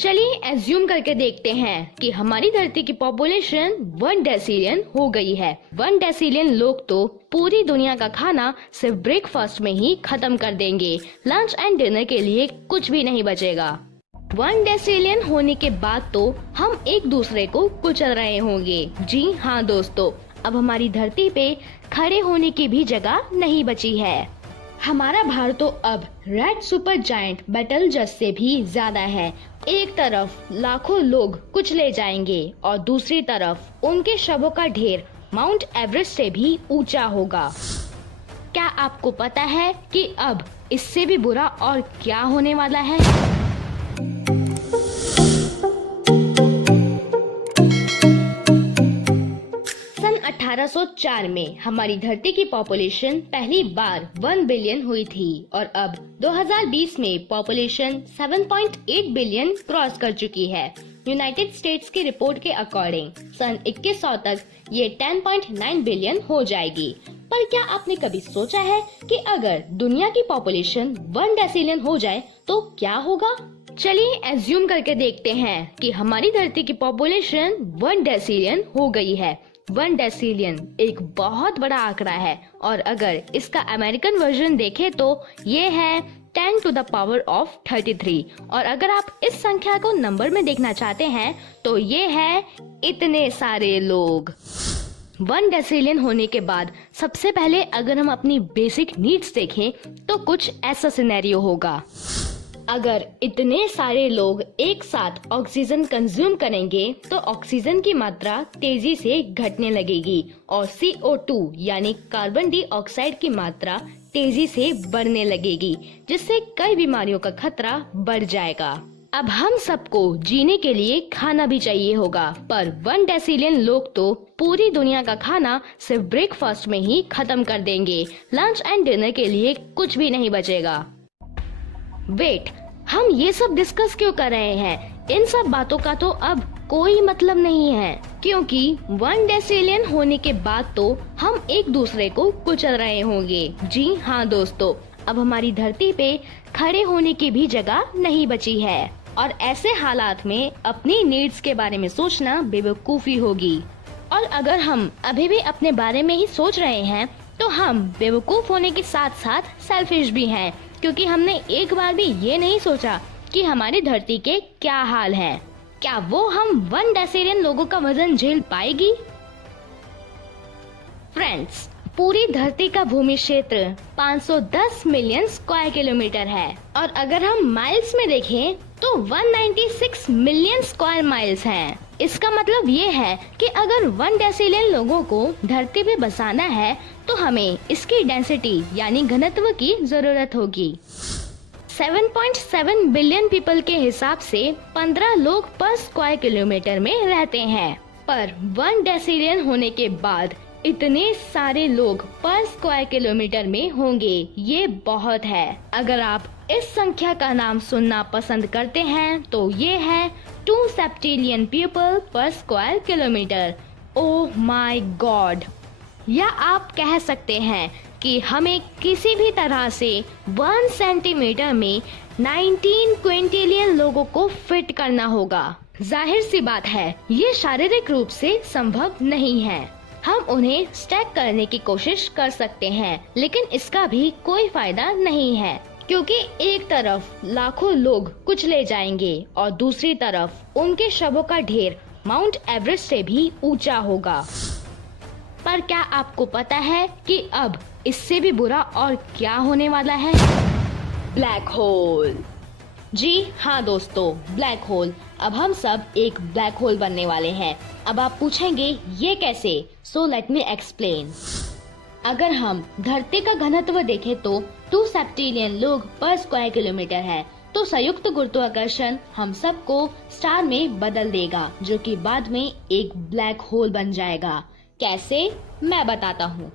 चलिए एज्यूम करके देखते हैं कि हमारी धरती की पॉपुलेशन 1 डेसिलियन हो गई है। 1 डेसिलियन लोग तो पूरी दुनिया का खाना सिर्फ ब्रेकफास्ट में ही खत्म कर देंगे। लंच एंड डिनर के लिए कुछ भी नहीं बचेगा। 1 डेसिलियन होने के बाद तो हम एक दूसरे को कुचल रहे होंगे। जी हाँ दोस्तों, अब हमारी धरती पे खड़े होने की भी जगह नहीं बची है। हमारा भार तो अब रेड सुपर जायंट बेटलजस से भी ज्यादा है। एक तरफ लाखों लोग कुचले जाएंगे और दूसरी तरफ उनके शवों का ढेर माउंट एवरेस्ट से भी ऊंचा होगा। क्या आपको पता है कि अब इससे भी बुरा और क्या होने वाला है? सन 1804 में हमारी धरती की पॉपुलेशन पहली बार 1 बिलियन हुई थी और अब 2020 में पॉपुलेशन 7.8 बिलियन क्रॉस कर चुकी है। यूनाइटेड स्टेट्स की रिपोर्ट के अकॉर्डिंग सन 2100 तक ये 10.9 बिलियन हो जाएगी। पर क्या आपने कभी सोचा है कि अगर दुनिया की पॉपुलेशन 1 डेसिलियन हो जाए तो क्या होगा? चलिए एज्यूम करके देखते हैं कि हमारी धरती की पॉपुलेशन 1 डेसिलियन हो गई है। 1 डेसिलियन एक बहुत बड़ा आंकड़ा है और अगर इसका अमेरिकन वर्जन देखें तो ये है 10 to the power of 33 और अगर आप इस संख्या को नंबर में देखना चाहते हैं तो ये है इतने सारे लोग। 1 डेसिलियन होने के बाद सबसे पहले अगर हम अपनी बेसिक नीड्स देखें तो कुछ ऐसा सिनेरियो होगा। अगर इतने सारे लोग एक साथ ऑक्सीजन कंज्यूम करेंगे तो ऑक्सीजन की मात्रा तेजी से घटने लगेगी और CO2 यानी कार्बन डाइऑक्साइड की मात्रा तेजी से बढ़ने लगेगी, जिससे कई बीमारियों का खतरा बढ़ जाएगा। अब हम सबको जीने के लिए खाना भी चाहिए होगा, पर 1 डेसिलियन लोग तो पूरी दुनिया का खाना सिर्फ ब्रेकफास्ट में ही खत्म कर देंगे। लंच एंड डिनर के लिए कुछ भी नहीं बचेगा। वेट, हम ये सब डिस्कस क्यों कर रहे हैं? इन सब बातों का तो अब कोई मतलब नहीं है, क्योंकि 1 डेसिलियन होने के बाद तो हम एक दूसरे को कुचल रहे होंगे। जी हाँ दोस्तों, अब हमारी धरती पे खड़े होने की भी जगह नहीं बची है और ऐसे हालात में अपनी नीड्स के बारे में सोचना बेवकूफी होगी। और अगर हम अभी भी अपने बारे में ही सोच रहे हैं तो हम बेवकूफ होने के साथ साथ सेल्फिश भी हैं, क्योंकि हमने एक बार भी ये नहीं सोचा कि हमारी धरती के क्या हाल हैं। क्या वो हम 1 डेसिलियन लोगों का वजन झेल पाएगी? फ्रेंड्स, पूरी धरती का भूमि क्षेत्र 510 मिलियन स्क्वायर किलोमीटर है और अगर हम माइल्स में देखें तो 196 मिलियन स्क्वायर माइल्स हैं। इसका मतलब ये है कि अगर 1 डेसिलियन लोगों को धरती पे बसाना है तो हमें इसकी डेंसिटी यानी घनत्व की जरूरत होगी। 7.7 बिलियन पीपल के हिसाब से 15 लोग पर स्क्वायर किलोमीटर में रहते हैं, पर 1 डेसिलियन होने के बाद इतने सारे लोग पर स्क्वायर किलोमीटर में होंगे। ये बहुत है। अगर आप इस संख्या का नाम सुनना पसंद करते हैं तो ये है 2 सेप्टिलियन पीपल पर square kilometre. Oh my God! या आप कह सकते हैं कि हमें किसी भी तरह से 1 सेंटीमीटर में 19 क्विंटिलियन लोगों को फिट करना होगा। जाहिर सी बात है, ये शारीरिक रूप से संभव नहीं है। हम उन्हें स्टैक करने की कोशिश कर सकते हैं, लेकिन इसका भी कोई फायदा नहीं है, क्योंकि एक तरफ लाखों लोग कुचले जाएंगे और दूसरी तरफ उनके शवों का ढेर माउंट एवरेस्ट से भी ऊंचा होगा। पर क्या आपको पता है कि अब इससे भी बुरा और क्या होने वाला है? Black hole. जी हाँ दोस्तों, ब्लैक होल। अब हम सब एक ब्लैक होल बनने वाले हैं। अब आप पूछेंगे ये कैसे? So let me explain. अगर हम धरती का घनत्व देखें तो 2 सेप्टिलियन लोग पर स्क्वायर किलोमीटर है, तो संयुक्त गुरुत्वाकर्षण हम सबको स्टार में बदल देगा, जो कि बाद में एक ब्लैक होल बन जाएगा। कैसे? मैं बताता हूँ।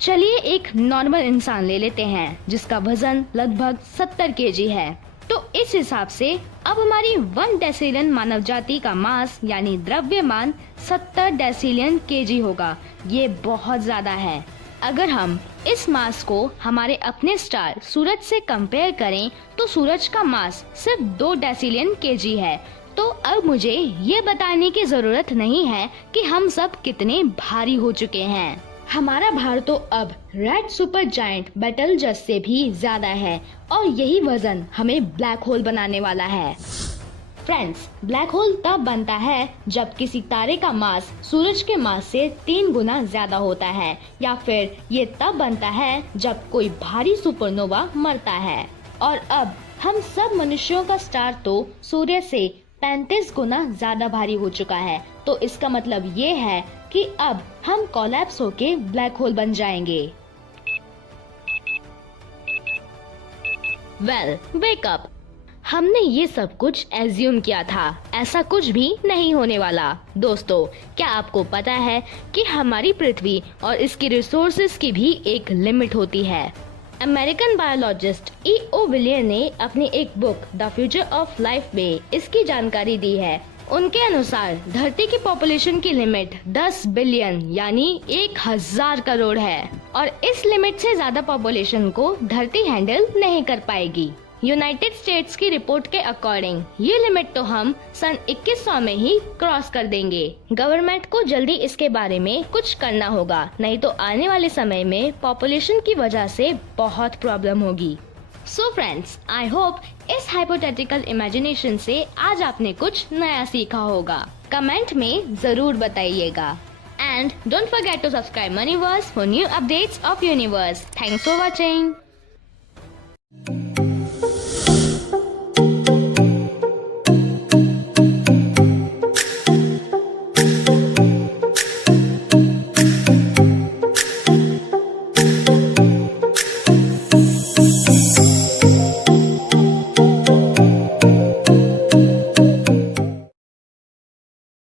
चलिए एक नॉर्मल इंसान ले लेते हैं जिसका वजन लगभग 70 केजी है। तो इस हिसाब से अब हमारी 1 डेसिलियन मानव जाति का मास यानी द्रव्यमान 70 डेसिलियन केजी होगा। ये बहुत ज्यादा है। अगर हम इस मास को हमारे अपने स्टार सूरज से कंपेयर करें तो सूरज का मास सिर्फ 2 डेसिलियन केजी है। दोस्तों, अब मुझे ये बताने की जरूरत नहीं है कि हम सब कितने भारी हो चुके हैं। हमारा भार तो अब रेड सुपर जायंट बेटलजस से भी ज्यादा है और यही वजन हमें ब्लैक होल बनाने वाला है। फ्रेंड्स, ब्लैक होल तब बनता है जब किसी तारे का मास सूरज के मास से 3 गुना ज्यादा होता है, या फिर ये तब बनता है जब कोई भारी सुपरनोवा मरता है। और अब हम सब मनुष्यों का स्टार तो सूर्य से 35 गुना ज्यादा भारी हो चुका है, तो इसका मतलब ये है कि अब हम कोलैप्स होके ब्लैक होल बन जाएंगे। Well, wake up. हमने ये सब कुछ एज्यूम किया था, ऐसा कुछ भी नहीं होने वाला। दोस्तों, क्या आपको पता है कि हमारी पृथ्वी और इसकी रिसोर्सेज की भी एक लिमिट होती है। American biologist E.O. विलियर ने अपनी एक book the future of life में इसकी जानकारी दी है। उनके अनुसार धरती की पॉपुलेशन की लिमिट 10 बिलियन यानी 1000 करोड़ है और इस लिमिट से ज्यादा पॉपुलेशन को धरती हैंडल नहीं कर पाएगी। यूनाइटेड स्टेट्स की रिपोर्ट के अकॉर्डिंग ये लिमिट तो हम सन 2100 में ही क्रॉस कर देंगे। गवर्नमेंट को जल्दी इसके बारे में कुछ करना होगा, नहीं तो आने वाले समय में पॉपुलेशन की वजह से बहुत प्रॉब्लम होगी। सो फ्रेंड्स, आई होप इस हाइपोथेटिकल इमेजिनेशन से आज आपने कुछ नया सीखा होगा। कमेंट में जरूर बताइएगा। And don't forget to subscribe Moneyverse for new updates of universe. Thanks for watching.